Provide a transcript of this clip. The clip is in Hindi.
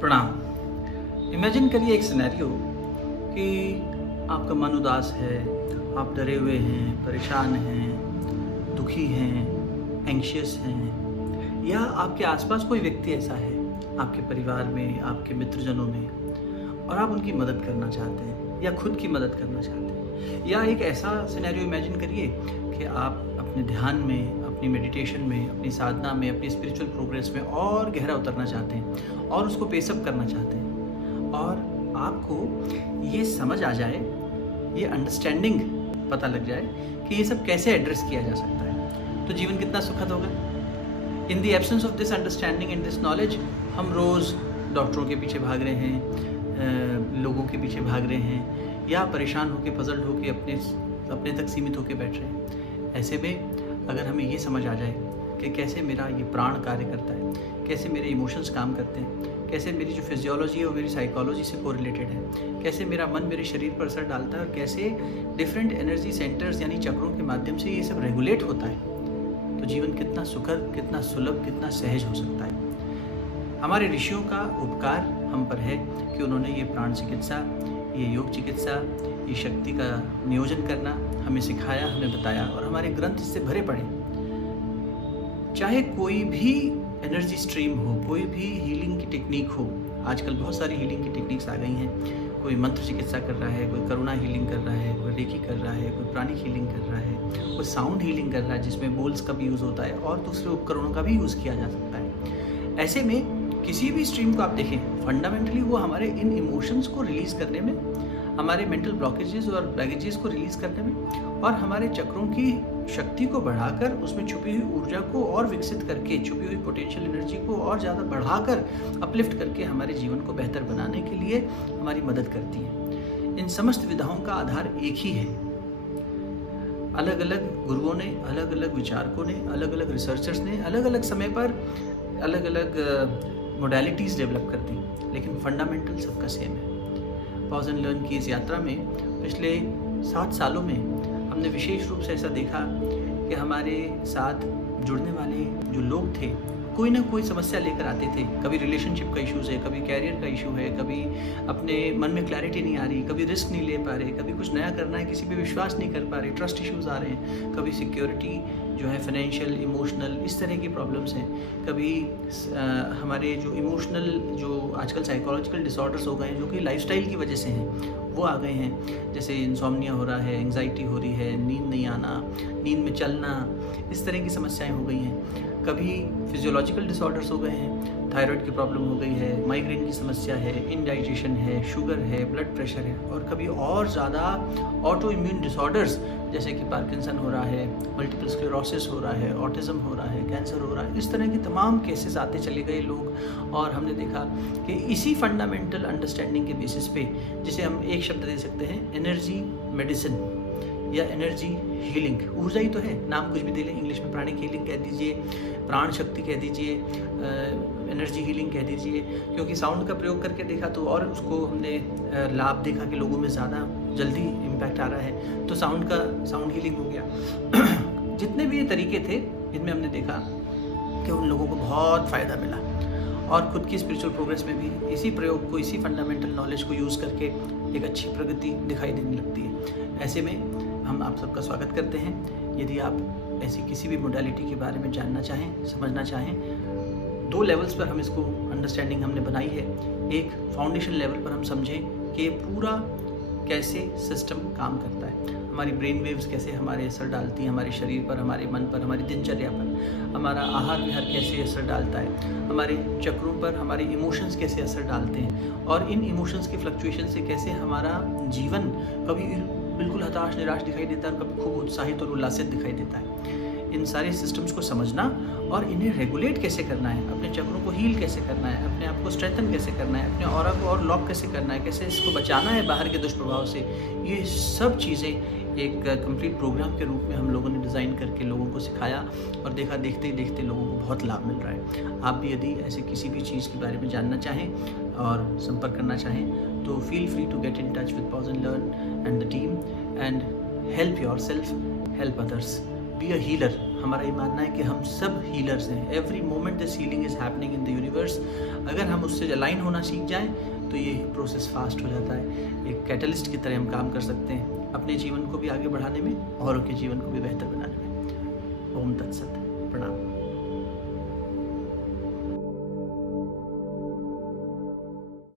प्रणाम। इमेजिन करिए एक सिनेरियो कि आपका मन उदास है, आप डरे हुए हैं, परेशान हैं, दुखी हैं, एंग्शियस हैं, या आपके आसपास कोई व्यक्ति ऐसा है, आपके परिवार में, आपके मित्रजनों में, और आप उनकी मदद करना चाहते हैं या खुद की मदद करना चाहते हैं। या एक ऐसा सिनेरियो इमेजिन करिए कि आप अपने ध्यान में, अपनी मेडिटेशन में, अपनी साधना में, अपनी स्पिरिचुअल प्रोग्रेस में और गहरा उतरना चाहते हैं और उसको पेसअप करना चाहते हैं, और आपको ये समझ आ जाए, ये अंडरस्टैंडिंग पता लग जाए कि ये सब कैसे एड्रेस किया जा सकता है, तो जीवन कितना सुखद होगा। In the absence of this understanding and this knowledge हम रोज़ डॉक्टरों के पीछे भाग रहे हैं, लोगों के पीछे भाग रहे हैं, या परेशान होकर, पजल्ड होकर अपने तक सीमित होकर बैठ रहे हैं। ऐसे में अगर हमें ये समझ आ जाए कि कैसे मेरा ये प्राण कार्य करता है, कैसे मेरे इमोशंस काम करते हैं, कैसे मेरी जो फिजियोलॉजी है वो मेरी साइकोलॉजी से कोरिलेटेड है, कैसे मेरा मन मेरे शरीर पर असर डालता है, और कैसे डिफरेंट एनर्जी सेंटर्स यानी चक्रों के माध्यम से ये सब रेगुलेट होता है, तो जीवन कितना सुखद, कितना सुलभ, कितना सहज हो सकता है। हमारे ऋषियों का उपकार हम पर है कि उन्होंने ये प्राण चिकित्सा, ये योग चिकित्सा, ये शक्ति का नियोजन करना हमें सिखाया, हमें बताया, और हमारे ग्रंथ इससे भरे पड़े। चाहे कोई भी एनर्जी स्ट्रीम हो, कोई भी हीलिंग की टेक्निक हो, आजकल बहुत सारी हीलिंग की टेक्निक्स आ गई हैं। कोई मंत्र चिकित्सा कर रहा है, कोई करुणा हीलिंग कर रहा है, कोई रेकी कर रहा है, कोई प्राणिक हीलिंग कर रहा है, कोई साउंड हीलिंग कर रहा है जिसमें बोल्स का भी यूज़ होता है और दूसरे उपकरणों का भी यूज़ किया जा सकता है। ऐसे में किसी भी स्ट्रीम को आप देखें, फंडामेंटली वो हमारे इन इमोशंस को रिलीज़ करने में, हमारे मेंटल ब्लॉकेजेस और बैगेजेस को रिलीज़ करने में, और हमारे चक्रों की शक्ति को बढ़ाकर उसमें छुपी हुई ऊर्जा को और विकसित करके, छुपी हुई पोटेंशियल एनर्जी को और ज़्यादा बढ़ाकर, अपलिफ्ट करके हमारे जीवन को बेहतर बनाने के लिए हमारी मदद करती है। इन समस्त विधाओं का आधार एक ही है। अलग अलग गुरुओं ने, अलग अलग विचारकों ने, अलग अलग रिसर्चर्स ने अलग अलग समय पर अलग अलग मोडालिटीज़ डेवलप कर दी, लेकिन फंडामेंटल सबका सेम है। पॉज एंड लर्न की इस यात्रा में पिछले 7 सालों में हमने विशेष रूप से ऐसा देखा कि हमारे साथ जुड़ने वाले जो लोग थे, कोई ना कोई समस्या लेकर आते थे। कभी रिलेशनशिप का इश्यूज़ है, कभी कैरियर का इशू है, कभी अपने मन में क्लैरिटी नहीं आ रही, कभी रिस्क नहीं ले पा रहे, कभी कुछ नया करना है, किसी पे विश्वास नहीं कर पा रहे, ट्रस्ट इश्यूज़ आ रहे हैं, कभी सिक्योरिटी जो है, फाइनेंशियल, इमोशनल, इस तरह की प्रॉब्लम्स हैं, कभी हमारे जो इमोशनल, जो आजकल साइकोलॉजिकल डिसऑर्डर्स हो गए हैं जो कि लाइफस्टाइल की वजह से हैं, वो आ गए हैं। जैसे इंसोम्निया हो रहा है, एंग्जाइटी हो रही है, नींद नहीं आना, नींद में चलना, इस तरह की समस्याएं हो गई हैं। कभी फिजियोलॉजिकल डिसऑर्डर्स हो गए हैं, थायराइड की प्रॉब्लम हो गई है, माइग्रेन की समस्या है, इंडाइजेशन है, शुगर है, ब्लड प्रेशर है, और कभी और ज़्यादा ऑटो इम्यून डिसऑर्डर्स जैसे कि पार्किंसन हो रहा है, मल्टीपल स्क्लेरोसिस हो रहा है, ऑटिज़म हो रहा है, कैंसर हो रहा है। इस तरह के तमाम केसेस आते चले गए लोग, और हमने देखा कि इसी फंडामेंटल अंडरस्टैंडिंग के बेसिस पे, जिसे हम एक शब्द दे सकते हैं एनर्जी मेडिसिन या एनर्जी हीलिंग, ऊर्जा ही तो है, नाम कुछ भी दे लें, इंग्लिश में प्राणिक हीलिंग कह दीजिए, प्राण शक्ति कह दीजिए, एनर्जी हीलिंग कह दीजिए, क्योंकि साउंड का प्रयोग करके देखा तो और उसको हमने लाभ देखा कि लोगों में ज़्यादा जल्दी इम्पैक्ट आ रहा है, तो साउंड हीलिंग हो गया। जितने भी ये तरीके थे, इनमें हमने देखा कि उन लोगों को बहुत फ़ायदा मिला, और खुद की स्पिरिचुअल प्रोग्रेस में भी इसी प्रयोग को, इसी फंडामेंटल नॉलेज को यूज़ करके एक अच्छी प्रगति दिखाई देने लगती है। ऐसे में हम आप सबका स्वागत करते हैं। यदि आप ऐसी किसी भी मोडालिटी के बारे में जानना चाहें, समझना चाहें, 2 लेवल्स पर हम इसको अंडरस्टैंडिंग हमने बनाई है। एक फाउंडेशन लेवल पर हम समझें कि पूरा कैसे सिस्टम काम करता है, हमारी ब्रेन वेव्स कैसे हमारे असर डालती हैं, हमारे शरीर पर, हमारे मन पर, हमारी दिनचर्या पर, हमारा आहार विहार कैसे असर डालता है, हमारे चक्रों पर हमारे इमोशंस कैसे असर डालते हैं, और इन इमोशंस के फ्लक्चुएशन से कैसे हमारा जीवन कभी बिल्कुल हताश, निराश दिखाई देता है, और कभी खूब उत्साहित और उल्लासित दिखाई देता है। इन सारे सिस्टम्स को समझना और इन्हें रेगुलेट कैसे करना है, अपने चक्रों को हील कैसे करना है, अपने आप को स्ट्रेंथन कैसे करना है, अपने ऑरा को और लॉक कैसे करना है, कैसे इसको बचाना है बाहर के दुष्प्रभाव से, ये सब चीज़ें एक कंप्लीट प्रोग्राम के रूप में हम लोगों ने डिज़ाइन करके लोगों को सिखाया, और देखा, देखते ही देखते लोगों को बहुत लाभ मिल रहा है। आप भी यदि ऐसे किसी भी चीज़ के बारे में जानना चाहें और संपर्क करना चाहें, तो feel free to get in touch with pause and learn and the team, and help yourself, help others, be a healer. हमारा ये मानना है कि हम सब हीलर्स हैं। Every moment this healing is happening in the universe. अगर हम उससे अलाइन होना सीख जाएं तो ये प्रोसेस फास्ट हो जाता है। एक कैटलिस्ट की तरह हम काम कर सकते हैं अपने जीवन को भी आगे बढ़ाने में, औरों के जीवन को भी बेहतर बनाने में। ओम तत्सत। प्रणाम।